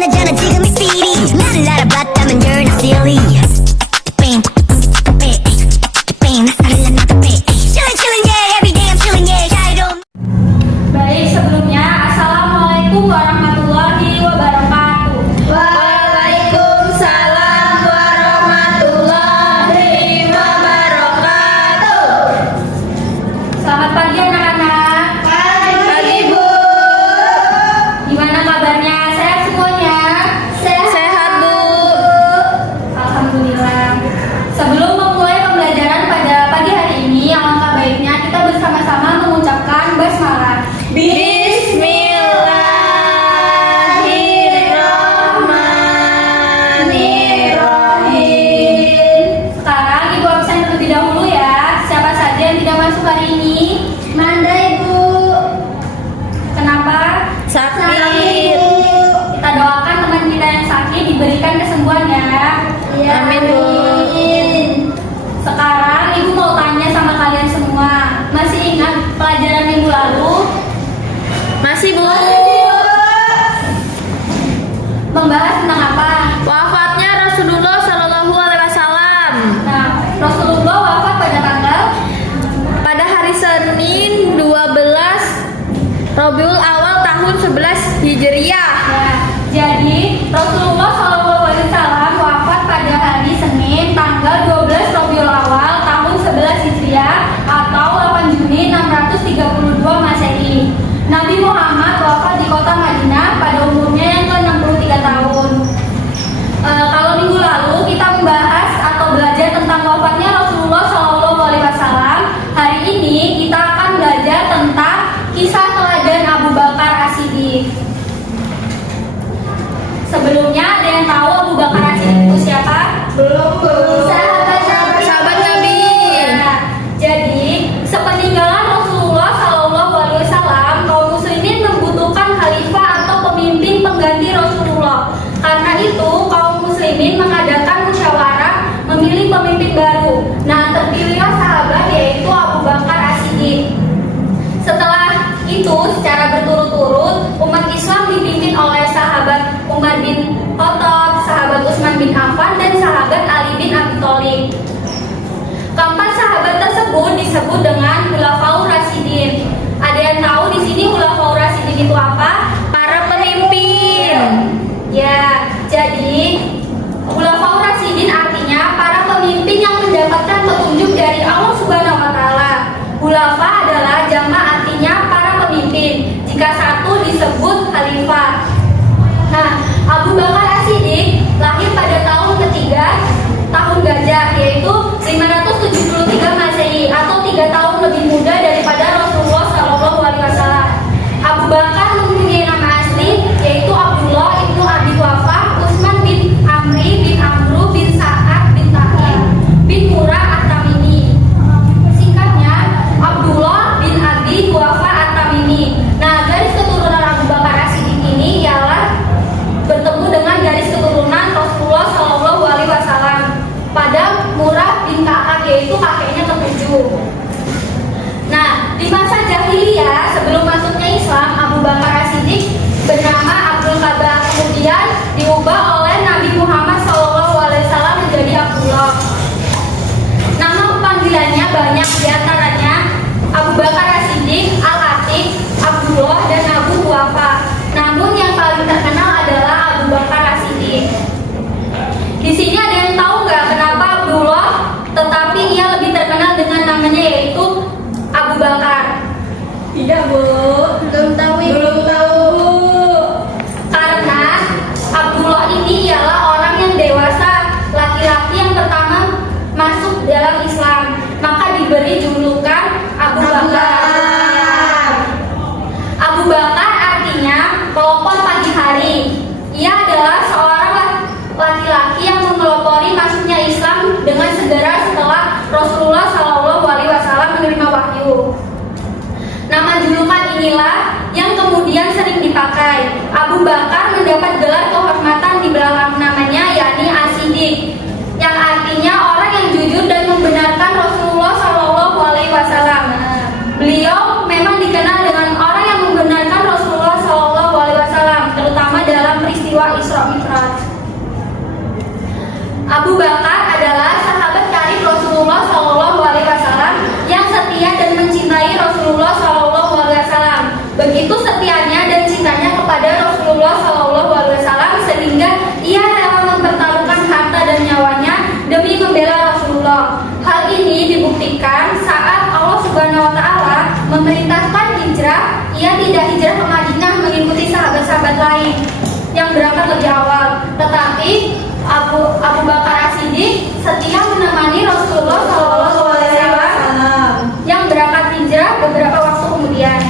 남자는 지금 speedy 나를 알아봤다면 you're not silly Bang, bang, bang, 나를 난 chillin' yeah, every day I'm chillin' yeah 자유로운 Baik, sebelumnya Assalamualaikum warahmatullahi wabarakatuh. Waalaikumsalam warahmatullahi wabarakatuh. Selamat pagi anak-anak. Pagi Bu. Gimana kabarnya? Sehat semuanya? Sehat Bu. Alhamdulillah. Sebelum memulai pembelajaran pada pagi hari ini, alangkah baiknya kita bersama-sama mengucapkan basmalah. Bismillahirrahmanirrahim. Sekarang Ibu absen terlebih dahulu ya. Siapa saja yang tidak masuk hari ini? Manda Ibu. Kenapa? Sakit. Kita doakan teman kita yang sakit diberikan kesembuhan ya. Amin Bu. Sekarang Ibu mau tanya sama kalian semua. Masih ingat pelajaran minggu lalu? Masih Bu. Membahas tentang apa? Wafatnya Rasulullah Shallallahu Alaihi Wasallam Nah, Rasulullah wafat pada tanggal pada hari Senin 12 Rabiul Awal tahun 11 Hijriah. ya. Jadi Rasulullah SAW wafat pada hari Senin tanggal 12 Rabiul Awal tahun 11 Hijriah atau 8 Juni 632 Masehi. Nabi Muhammad wafat di kota Madinah pada umurnya yang ke-63 tahun. Kalau minggu lalu kita membahas atau belajar tentang wafatnya Rasulullah SAW, hari ini kita akan belajar tentang kisah teladan Abu Bakar As-Siddiq. Sebelumnya ada yang tahu Abu Bakar As-Siddiq itu siapa? Belum Bu. Sahabat Nabi. Ya, jadi sepeninggalan Rasulullah SAW, kaum muslimin membutuhkan khalifah atau pemimpin pengganti Rasulullah. Karena itu kaum muslimin mengadakan musyawarah memilih pemimpin baru. Nah, terpilihlah sahabat yaitu Abu Bakar As-Siddiq. Setelah itu secara berturut-turut umat Islam dipimpin oleh sahabat Umar bin Khattab, sahabat Utsman bin Affan dan sahabat Ali bin Abi Thalib. Keempat sahabat tersebut disebut dengan Khulafaur Rasyidin. Ada yang tahu di sini Khulafaur Rasyidin itu apa? Para pemimpin. Ya, jadi Khulafaur Rasyidin artinya para pemimpin yang mendapatkan petunjuk dari Allah Subhanahu wa taala. Khulafa adalah jamak artinya para pemimpin. Jika satu disebut khalifah. Nah, Abu Bakar As-Siddiq lahir pada tahun ketiga tahun gajah yaitu 573 Masehi atau 3 tahun lebih muda daripada Rasulullah SAW. Abu Bakar mempunyai nama asli yaitu Abdullah ibnu Abi Wafah Utsman bin Amri bin Amru bin Sa'ad bin Tahim bin Murrah At-Tamimi. Singkatnya Abdullah bin Abi Wafah At-Tamimi. Nah, garis keturunan Abu Bakar As-Siddiq ini ialah bertemu dengan garis keturunan Rasulullah SAW pada Murrah bin Ka'ab yaitu kakeknya ketujuh. Nah, di masa jahiliyah sebelum masuknya Islam, Abu Bakar As-Siddiq bernama Abdul Ka'bah, kemudian diubah oleh Nabi Muhammad SAW menjadi Abdullah. Nama panggilannya banyak, diantaranya Abu Bakar As-Siddiq, Al-Atiq, Abdullah dan Abu Wafah. Namun yang paling terkenal adalah Abu Bakar As-Siddiq. Di sini ada yang tahu nggak kenapa Abdullah, tetapi ia lebih terkenal dengan namanya yaitu Abu Bakar? Tidak Bu. Belum tahu Ibu. Belum tahu Bu. Karena Abdullah ini ialah orang yang dewasa, laki-laki yang pertama masuk dalam Islam, maka diberi julukan Al-Isra Mi'raj. Abu Bakar adalah sahabat karib Rasulullah SAW yang setia dan mencintai Rasulullah SAW. Begitu setianya dan cintanya kepada Rasulullah SAW sehingga ia rela mempertaruhkan harta dan nyawanya demi membela Rasulullah. Hal ini dibuktikan saat Allah Subhanahu wa taala memerintahkan hijrah, ia tidak hijrah ke Madinah mengikuti sahabat-sahabat lain yang berangkat lebih awal, tetapi Abu Bakar As-Siddiq setia menemani Rasulullah SAW yang berangkat hijrah beberapa waktu kemudian.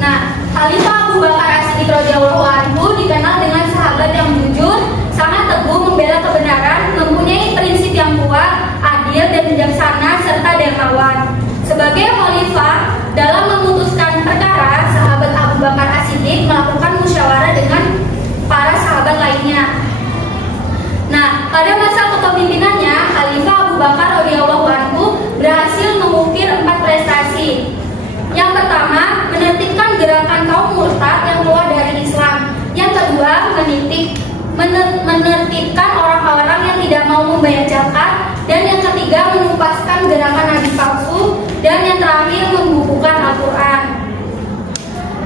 Nah, Khalifah Abu Bakar As-Siddiq radhiyallahu anhu dikenal dengan sahabat yang jujur, sangat teguh membela kebenaran, mempunyai prinsip yang kuat, adil dan bijaksana serta dermawan. Sebagai khalifah, dalam memutuskan perkara, sahabat Abu Bakar As-Siddiq melakukan musyawarah dengan para sahabat lainnya. Nah, pada masa kepemimpinannya, Khalifah Abu Bakar radhiyallahu anhu berhasil mengukir 4 prestasi. Yang pertama, menertibkan gerakan kaum murtad yang keluar dari Islam. Yang kedua, menertibkan orang-orang yang tidak mau membayar zakat. Dan yang ketiga, menupaskan gerakan nabi palsu. Dan yang terakhir, membukukan Al-Quran.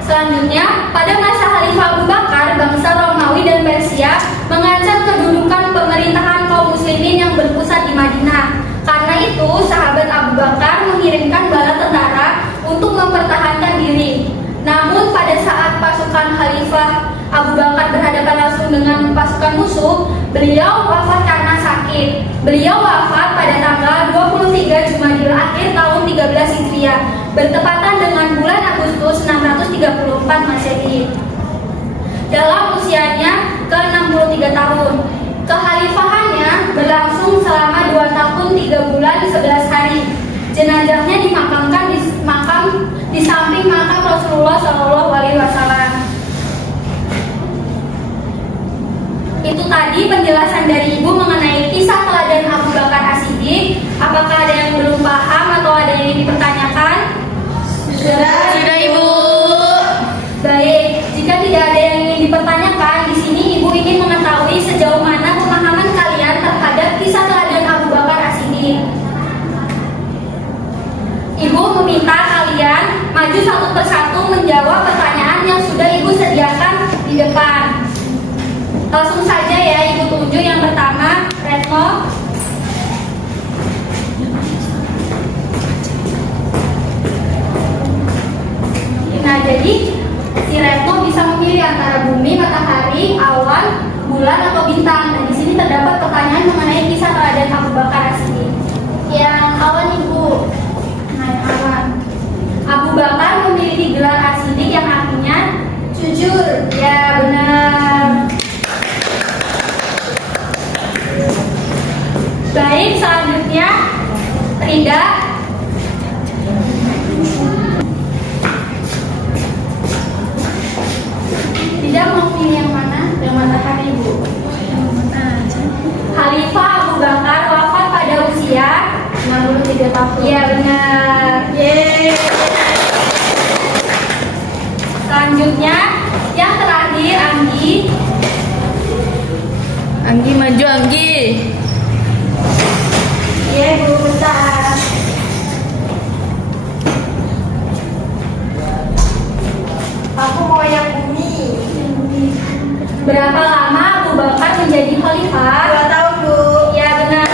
Selanjutnya, pada masa Khalifah Abu Bakar, bangsa Romawi dan Persia mengancam kedudukan pemerintahan kaum muslimin yang berpusat di Madinah. Karena itu, sahabat Abu Bakar mengirimkan bala tentara untuk mempertahankan diri. Namun pada saat pasukan Khalifah Abu Bakar berhadapan langsung dengan pasukan musuh, beliau wafat karena sakit. Beliau wafat pada tanggal 23 Jumadil Akhir tahun 13 Hijriah, bertepatan dengan bulan Agustus 634 Masehi. Dalam usianya ke-63 tahun, kekhalifahannya berlangsung selama 2 tahun 3 bulan 11 hari. Jenazahnya dimakamkan di samping makam Rasulullah SAW. Itu tadi penjelasan dari Ibu mengenai kisah teladan Abu Bakar As-Siddiq. Apakah ada yang belum paham atau ada yang ingin dipertanyakan? Sudah Ibu. Baik, jika tidak ada yang ingin dipertanyakan, di sini Ibu ingin mengetahui sejauh mana pemahaman kalian terhadap kisah teladan Abu Bakar As-Siddiq. Ibu meminta kalian maju satu persatu menjawab pertanyaan yang sudah Ibu sediakan di depan. Langsung saja ya, Ibu tunjuk yang pertama, Retno. Nah, jadi si Retno bisa memilih antara bumi, matahari, awan, bulan atau bintang. Nah, di sini terdapat pertanyaan mengenai kisah teladan Abu Bakar As-Siddiq. Yang awan, Ibu. Nah, yang awan. Abu Bakar memiliki gelar As-Siddiq yang artinya jujur. Ya, benar. Baik, selanjutnya Rinda. Tidak mau pilih yang mana? Yang matahari, Bu. Khalifah Abu Bakar wafat pada usia 63 tahun. Iya, benar. Yeay. Selanjutnya yang terakhir, Anggi. Anggi maju, Anggi. Iya, Bu, bentar. Aku mau yang bumi. Berapa lama Abu Bakar menjadi khalifah? 2 tahun, Bu. Ya, benar.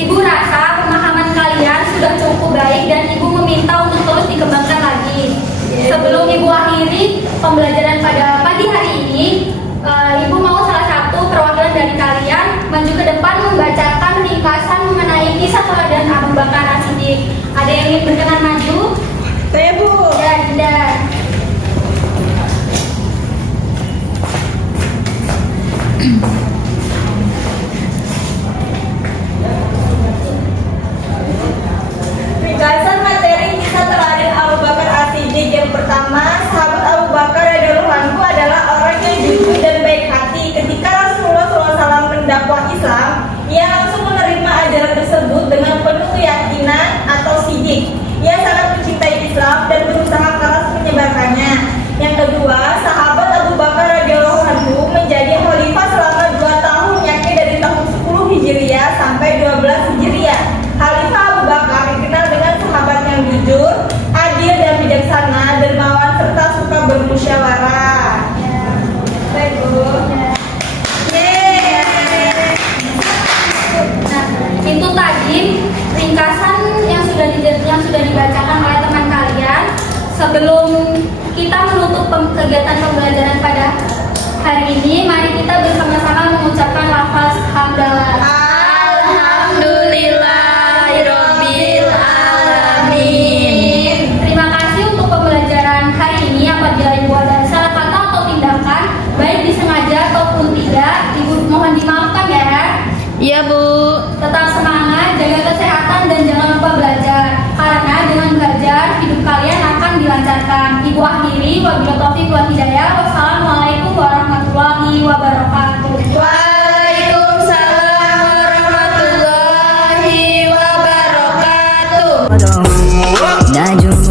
Ibu rasa pemahaman kalian sudah cukup baik dan Ibu meminta untuk terus dikembangkan lagi. Sebelum Ibu akhiri pembelajaran pada pagi hari ini, Ibu mau salah satu perwakilan dari kalian maju ke depan membacakan ringkasan mengenai kisah teladan Abu Bakar As-Siddiq. Ada yang ingin berkenan maju? Saya, Bu. Ya, tidak. Ringkasan materi kisah teladan Abu Bakar As-Siddiq. Yang pertama, sahabat Abu Bakar radhiyallahu anhu adalah orang yang jujur dan baik hati. Ketika Rasulullah SAW mendakwah Islam, ia langsung menerima ajaran tersebut dengan penuh keyakinan atau siddiq. Ia sangat adil dan bijaksana, dermawan serta suka bermusyawarah. Baik, Bu. Yeay. Nah, itu tadi ringkasan yang sudah dibacakan oleh teman kalian. Sebelum kita menutup kegiatan pembelajaran pada hari ini, mari kita bersama-sama mengucapkan lafaz hamdalah. Alhamdulillahirabbil alamin. Terima kasih untuk pembelajaran hari ini. Apabila Ibu ada salah kata atau tindakan, baik disengaja ataupun tidak, Ibu mohon dimaafkan ya. Iya, Bu. Tetap semangat, jaga kesehatan dan jangan lupa belajar. Karena dengan belajar, hidup kalian akan dilancarkan. Ibu akhiri, wabillahi taufiq wal hidayah. Wassalamualaikum warahmatullahi wabarakatuh. Waalaikumsalam warahmatullahi wabarakatuh. najum